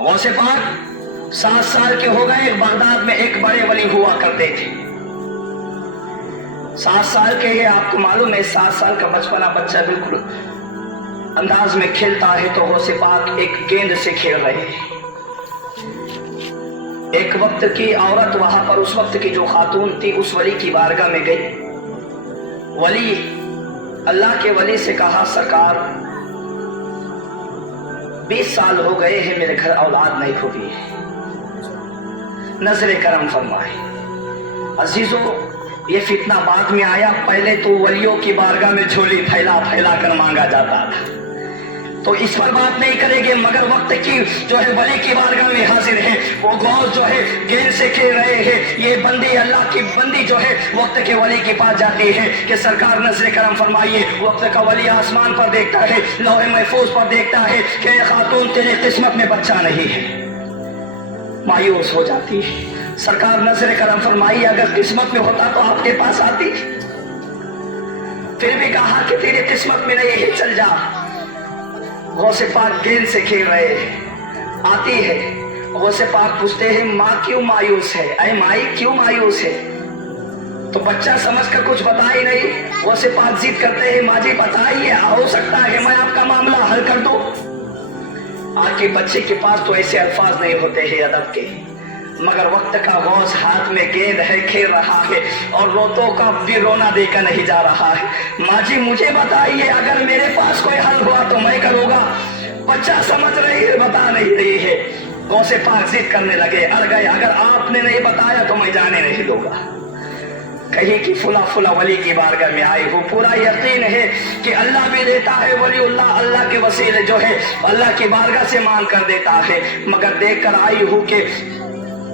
غوث پاک 7 سال کے ہو گئے، بغداد میں ایک بڑے ولی ہوا کرتے تھے۔ 7 سال کے ہیں، آپ کو معلوم ہے 7 سال کا بچپنا بچہ بالکل انداز میں کھیلتا ہے، تو غوث پاک ایک گیند سے کھیل رہے ہیں۔ ایک وقت کی عورت وہاں پر، اس وقت کی جو خاتون تھی، اس ولی کی بارگاہ میں گئی۔ ولی اللہ کے ولی سے کہا سرکار 20 سال ہو گئے ہیں، میرے گھر اولاد نہیں ہوئی ہے، نظر کرم فرمائے۔ عزیزو، یہ فتنہ بعد میں آیا، پہلے تو ولیوں کی بارگاہ میں جھولی پھیلا پھیلا کر مانگا جاتا تھا، تو اس پر بات نہیں کریں گے، مگر وقت کی جو ہے ولی کی بارگاہ میں حاضر ہے، وہ غوث جو ہے گیند سے کھیل رہے ہیں، یہ بندی اللہ کی بندی جو ہے وقت کے ولی کے پاس جاتی ہے کہ سرکار نظر کرم فرمائیے۔ وقت کا ولی آسمان پر دیکھتا ہے، لوح محفوظ پر دیکھتا ہے کہ اے خاتون تیرے قسمت میں بچہ نہیں ہے، مایوس ہو جاتی ہے۔ سرکار نظر کرم فرمائیے، اگر قسمت میں ہوتا تو آپ کے پاس آتی، پھر بھی کہا کہ تیری قسمت میں نہیں ہے، چل جا۔ غوث پاک گیند سے کھیل رہے ہیں، آتی ہے، غوث پاک پوچھتے ہیں ماں کیوں مایوس ہے، اے مائی کیوں مایوس ہے؟ تو بچہ سمجھ کر کچھ بتا ہی نہیں۔ غوث پاک ضد کرتے ہیں ماں جی بتائیے، ہو سکتا ہے میں آپ کا معاملہ حل کر دوں۔ آج کے بچے کے پاس تو ایسے الفاظ نہیں ہوتے ہیں ادب کے، مگر وقت کا غوث ہاتھ میں گیند ہے، کھیل رہا ہے، اور روتوں کا بھی رونا دے کر نہیں جا رہا ہے۔ ماں جی مجھے بتائیے، اگر میرے پاس کوئی حل ہوا تو میں کروں گا۔ بچہ سمجھ رہی ہے، بتا نہیں رہی ہے۔ غوث پاک ضد کرنے لگے، اڑ گئے، اگر آپ نے نہیں بتایا تو میں جانے نہیں دوں گا۔ کہیں کہ فلا فلا ولی کی بارگاہ میں آئی ہوں، پورا یقین ہے کہ اللہ بھی دیتا ہے، ولی اللہ کے وسیلے جو ہے اللہ کی بارگاہ سے مانگ کر دیتا ہے، مگر دیکھ کر آئی ہوں کہ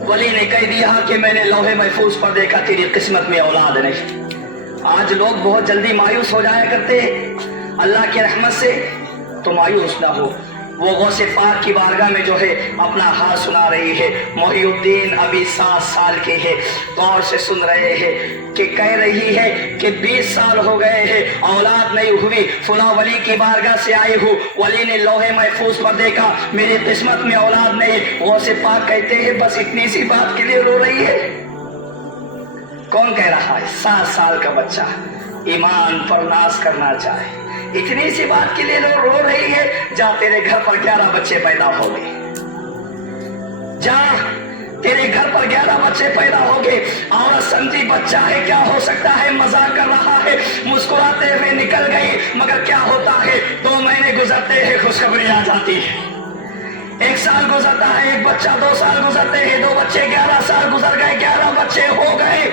ولی نے کہہ دیا کہ میں نے لوح محفوظ پر دیکھا تیری قسمت میں اولاد نہیں۔ آج لوگ بہت جلدی مایوس ہو جایا کرتے ہیں اللہ کی رحمت سے، تو مایوس نہ ہو۔ وہ غوث پاک کی بارگاہ میں جو ہے اپنا حال سنا رہی ہے۔ محی الدین ابھی 7 سال کے ہے، غور سے سن رہے ہیں کہ کہہ رہی ہے کہ 20 سال ہو گئے ہیں، اولاد نہیں ہوئی، فلاں ولی کی بارگاہ سے آئی ہوں، ولی نے لوح محفوظ پر دیکھا میری قسمت میں اولاد نہیں۔ غوث پاک کہتے ہیں بس اتنی سی بات کے لیے رو رہی ہے؟ کون کہہ رہا ہے 7 سال کا بچہ ایمان پر ناز کرنا چاہے، اتنی سی بات کے لیے لوگ رو رہی ہے؟ جا تیرے گھر پر 11 بچے پیدا ہو گئے، جا تیرے گھر پر 11 بچے پیدا ہو گئے۔ عورت سمجھی بچہ ہے، کیا ہو سکتا ہے، مزاق کر رہا ہے، مسکراتے ہوئے نکل گئی، مگر کیا ہوتا ہے 2 مہینے گزرتے ہیں، خوشخبری آ جاتی ہے۔ 1 سال گزرتا ہے، 1 بچہ، 2 سال گزرتے ہیں، 2 بچے، 11 سال گزر گئے، 11 بچے ہو گئے۔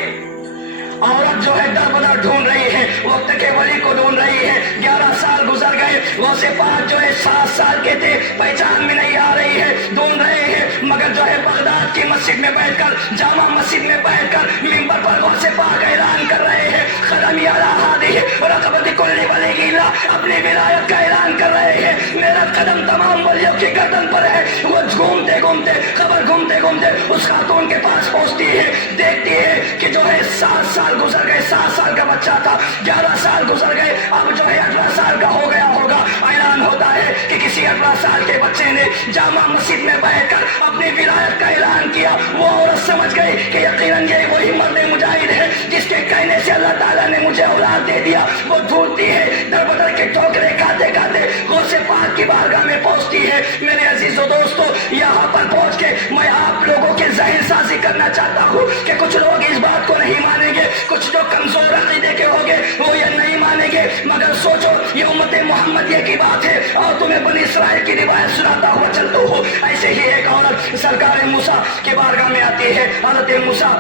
عورت جو ہے در بدر ڈھونڈ رہی ہے، وقت کے ولی کو ڈھونڈ رہی ہے، 11 سال گزر گئے۔ غوث پاک جو ہے 7 سال کے تھے، پہچان میں نہیں آ رہی ہے، ڈھونڈ رہے ہیں، مگر جو ہے بغداد کی مسجد میں بیٹھ کر، جامع مسجد میں بیٹھ کر منبر پر غوث پاک اعلان کر رہے ہیں، قدمی علی ہادہ رقبۃ کل ولی اللہ، اپنی ولایت کا اعلان کر رہے ہیں، میرا قدم تمام ولیوں کی گردن پر ہے۔ وہ گھومتے گھومتے خبر گھومتے گھومتے اس خاتون کے پاس پہنچتی ہے، دیکھتی ہے کہ جو ہے 7 سال گزر گئے، 7 سال کا بچہ تھا، 11 سال گزر گئے، اب جو ہے 18 سال کا ہو گیا ہوگا۔ اعلان ہوتا ہے کہ کسی 18 سال کے بچے نے جامع مسجد میں بیٹھ کر اپنی ولایت کا اعلان کیا۔ وہ عورت سمجھ گئی کہ یقیناً یہ وہی مرد مجاہد ہے جس کے کہنے سے اللہ تعالیٰ نے مجھے اولاد دے دیا۔ وہ ڈھونڈتی ہے، در بدر کے ٹھوکرے کھاتے کھاتے غوث پاک کی بارگاہ میں پہنچتی ہے۔ میرے عزیز و دوستو، یہاں پر پہنچ کے میں آپ لوگوں کے ذہن سازی کرنا چاہتا ہوں کہ کچھ لوگ اس بات کو نہیں مانیں گے، کچھ جو کمزور عقیدے کے ہوگے وہ یہ نہیں مانیں گے، مگر سوچو یہ امت محمدیہ کی بات ہے، اور تمہیں بنی اسرائیل کی روایت سناتا ہوا چلتا ہوں۔ ایسے ہی ایک عورت سرکار موسیٰ کے بارگاہ میں آتی ہے، حضرت موسیٰ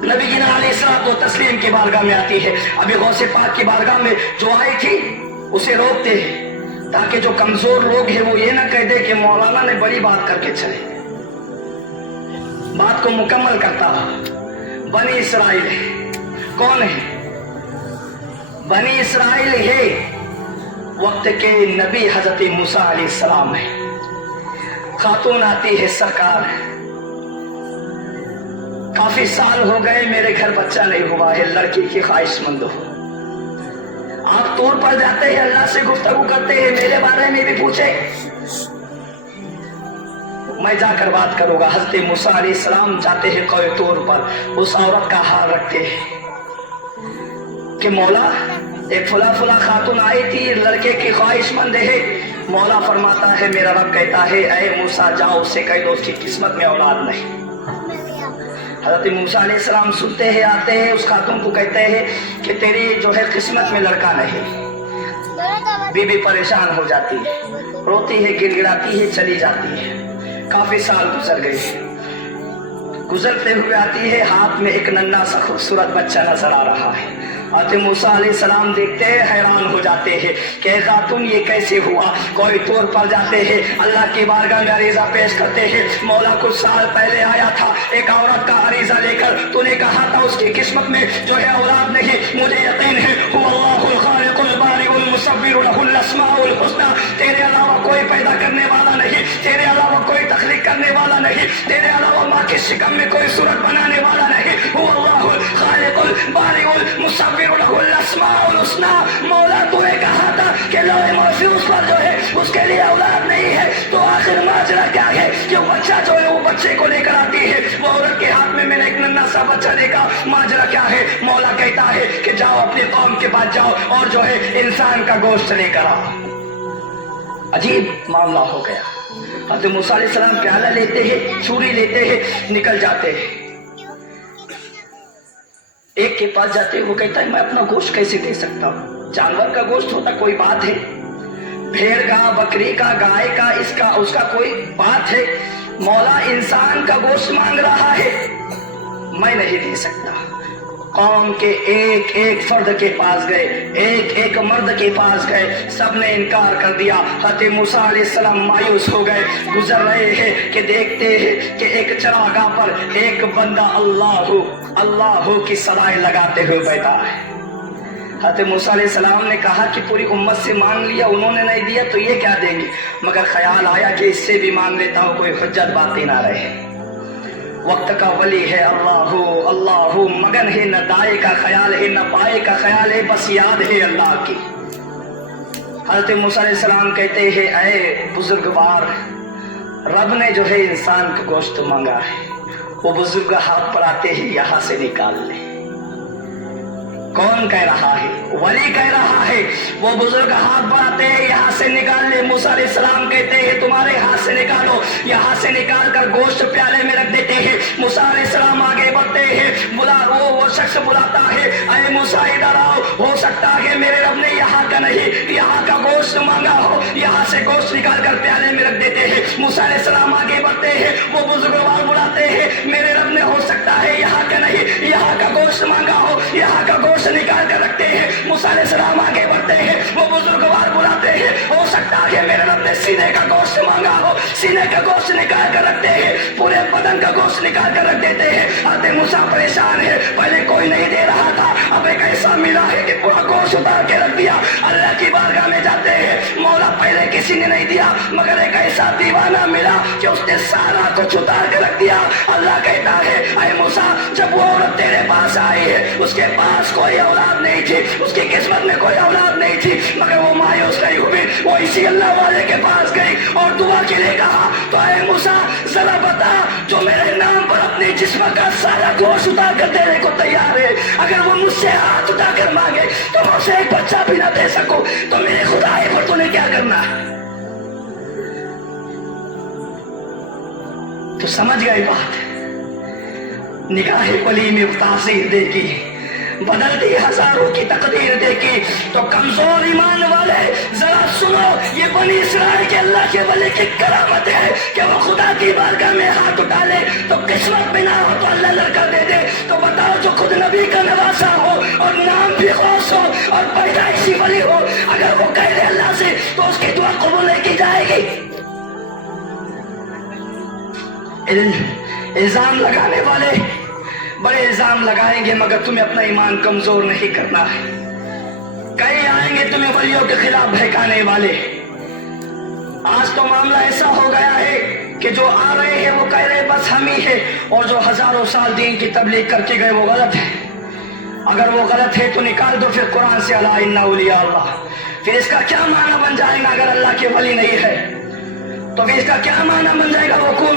نبی جی علیہ الصلوۃ والتسلیم کی بارگاہ میں آتی ہے۔ ابھی غوث پاک کی بارگاہ میں جو آئی تھی اسے روکتے ہیں تاکہ جو کمزور لوگ ہیں وہ یہ نہ کہہ دے کہ مولانا نے بڑی بات کر کے چلے، بات کو مکمل کرتا۔ بنی اسرائیل کون ہے؟ بنی اسرائیل ہے وقت کے نبی حضرت موسیٰ علیہ السلام ہے۔ خاتون آتی ہے، سرکار کافی سال ہو گئے میرے گھر بچہ نہیں ہوا ہے، لڑکی کی خواہش مند ہو۔ آپ طور پر جاتے ہیں، اللہ سے گفتگو کرتے ہیں، میرے بارے میں بھی پوچھے۔ میں جا کر بات کروں گا۔ حضرت موسیٰ علیہ السلام جاتے ہیں کوہ طور پر، اس عورت کا حال رکھتے ہیں کہ مولا ایک فلا خاتون آئی تھی، لڑکے کی خواہش مند ہے۔ مولا فرماتا ہے، میرا رب کہتا ہے اے موسیٰ جاؤ اس سے کہہ دو اس کی قسمت میں اولاد نہیں۔ حضرت موسیٰ علیہ السلام سنتے ہیں، آتے ہیں، اس خاتون کو کہتے ہیں کہ تیری جو ہے قسمت میں لڑکا نہیں۔ بی بی پریشان ہو جاتی ہے، روتی ہے، گر گڑاتی ہے، چلی جاتی ہے۔ کافی سال گزر گئے، گزرتے ہوئے آتی ہے، ہاتھ میں ایک ننھا سا خوبصورت بچہ نظر آ رہا ہے۔ حضرت موسیٰ علیہ السلام دیکھتے ہیں، حیران ہو جاتے ہیں کہ اے خاتون یہ کیسے ہوا۔ کوئی طور پر جاتے ہیں، اللہ کی بارگاہ میں عریضہ پیش کرتے ہیں، مولا کچھ سال پہلے آیا تھا ایک عورت کا عریضہ لے کر، تو نے کہا تھا اس کی قسمت میں جو ہے اولاد نہیں، مجھے یقین ہے هو اللہ الخالق البارئ المصور له الاسماء الحسنى، تیرے علاوہ کوئی پیدا کرنے والا نہیں، تیرے علاوہ کوئی تخلیق کرنے والا نہیں، تیرے علاوہ ماں کی شکم میں کوئی صورت بنانے والا نہیں، هو اللہ الخالق البارئ المصور له الاسماء الحسنى۔ مولا تو نے کہا تھا کہ لوح محفوظ پر جو ہے اس کے لیے اولاد نہیں ہے، تو آخر ماجرا کیا ہے کہ بچہ جو ہے وہ بچے کو لے کر آتی ہے، وہ عورت کے ہاتھ میں میں نے ایک ننھا سا بچہ دیکھا، ماجرا کیا ہے؟ مولا کہتا ہے کہ جاؤ اپنی قوم کے پاس جاؤ اور جو ہے انسان کا گوشت لے کر آؤ۔ عجیب معاملہ ہو گیا۔ حضرت موسیٰ علیہ السلام پیالہ لیتے ہیں، چھری لیتے ہیں، نکل جاتے ہیں، ایک کے پاس جاتے وہ کہتا ہے میں اپنا گوشت کیسے دے سکتا ہوں؟ جانور کا گوشت ہوتا کوئی بات ہے، بھیڑ کا، بکری کا، گائے کا، اس کا کوئی بات ہے، مولا انسان کا گوشت مانگ رہا ہے، میں نہیں دے سکتا۔ قوم کے ایک ایک فرد کے پاس گئے، ایک ایک مرد کے پاس گئے، سب نے انکار کر دیا۔ حضرت موسیٰ علیہ السلام مایوس ہو گئے، گزر رہے ہیں کہ دیکھتے ہیں کہ ایک چراگاہ پر ایک بندہ اللہ کی صدائیں لگاتے ہوئے بیٹھا ہے۔ حضرت موسیٰ علیہ السلام نے کہا کہ پوری امت سے مانگ لیا، انہوں نے نہیں دیا تو یہ کیا دیں گے؟ مگر خیال آیا کہ اس سے بھی مانگ لیتا ہوں، کوئی حجت باقی نہ رہے۔ وقت کا ولی ہے اللہ، مگن ہے، نہ دائیں کا خیال ہے نہ بائیں کا خیال ہے، بس یاد ہے اللہ کی۔ حضرت موسیٰ علیہ السلام کہتے ہیں اے بزرگوار، رب نے جو ہے انسان کا گوشت مانگا ہے، وہ بزرگ ہاتھ پر آتے ہی یہاں سے نکال لے۔ کون کہہ رہا ہے؟ ولی کہہ رہا ہے، وہ بزرگ ہاتھ بڑھاتے ہیں یہاں سے نکال لے۔ موسیٰ علیہ السلام کہتے ہیں تمہارے ہاتھ سے نکالو، یہاں سے نکال کر گوشت پیالے میں رکھ دیتے ہیں۔ موسیٰ علیہ السلام آگے بڑھتے ہیں، وہ شخص بلاتا ہے اے موسیٰ ادھر آؤ، ہو سکتا ہے میرے رب نے یہاں کا نہیں یہاں کا گوشت مانگا ہو، یہاں سے گوشت نکال کر پیالے میں رکھ دیتے ہیں۔ موسیٰ علیہ السلام آگے بڑھتے ہیں، وہ بزرگوار بلاتے ہیں میرے رب نے ہو سکتا ہے یہاں کا نہیں یہاں کا گوشت مانگا ہو، یہاں کا گوشت نکال کر رکھتے ہیں۔ موسیٰ علیہ السلام آگے بڑھتے ہیں، وہ بزرگوار بلاتے ہیں، ہو سکتا ہے میرے رب نے سینے کا گوشت مانگا ہو، سینے کا گوشت نکال کر رکھتے ہیں، پورے بدن کا گوشت نکال کر رکھ دیتے ہیں۔ حضرت موسیٰ پریشان ہے، پہلے کوئی نہیں دے رہا تھا، اب ایک ایسا ملا ہے کہ پورا گوشت اتار کے رکھ دیا۔ اللہ کی بارگاہ میں جاتے ہیں، مولا پہلے کسی نے نہیں دیا مگر ایک ایسا دیوانہ ملا کہ اس نے سارا کچھ اتار کے رکھ دیا۔ اللہ کہتا ہے اے موسیٰ، جب وہ عورت تیرے پاس آئی ہے، اس کے پاس کوئی اولاد نہیں تھی، اس کی قسمت میں کوئی اولاد نہیں تھی، مگر وہ مایوس نہیں ہوئی، وہ اسی اللہ والے کے پاس گئی اور دعا کے لیے کہا تو اے موسیٰ ذرا بتا جو میرے نام پر اپنے جسم کا سارا گوشت اتار کر دینے کو تیار ہے، اگر وہ مجھ سے ہاتھ اٹھا کر مانگے تو میں اسے ایک بچہ بھی نہ دے سکوں، تو میرے خدائی پر تو نے کیا کرنا ہے؟ تو سمجھ گئے بات، نگاہ ولی میں تاثیر دیکھی، بدلتی ہزاروں کی تقدیر دیکھی۔ تو کمزور ایمان والے ذرا سنو، یہ بنی اسرائیل کے اللہ کے ولی کی کرامت ہے کہ وہ خدا کی بارگاہ میں ہاتھ اٹھا لے تو قسمت میں نہ ہو تو اللہ لڑکا دے دے۔ تو بتاؤ جو خود نبی کا نواسا ہو اور نام بھی خاص ہو اور پیدائشی ولی ہو، اگر وہ کہہ دے اللہ سے تو اس کی دعا قبول نہیں کی جائے گی۔ الزام لگانے والے بڑے الزام لگائیں گے مگر تمہیں اپنا ایمان کمزور نہیں کرنا ہے۔ کئی آئیں گے تمہیں ولیوں کے خلاف بہکانے والے۔ آج تو معاملہ ایسا ہو گیا ہے کہ جو آ رہے ہیں وہ کہہ رہے بس ہم ہی ہے، اور جو ہزاروں سال دین کی تبلیغ کر کے گئے وہ غلط ہے۔ اگر وہ غلط ہے تو نکال دو پھر قرآن سے الا ان اولیاء اللہ، پھر اس کا کیا معنی بن جائے گا؟ اگر اللہ کے ولی نہیں ہے تو پھر اس کا کیا معنی بن جائے گا؟ وہ کون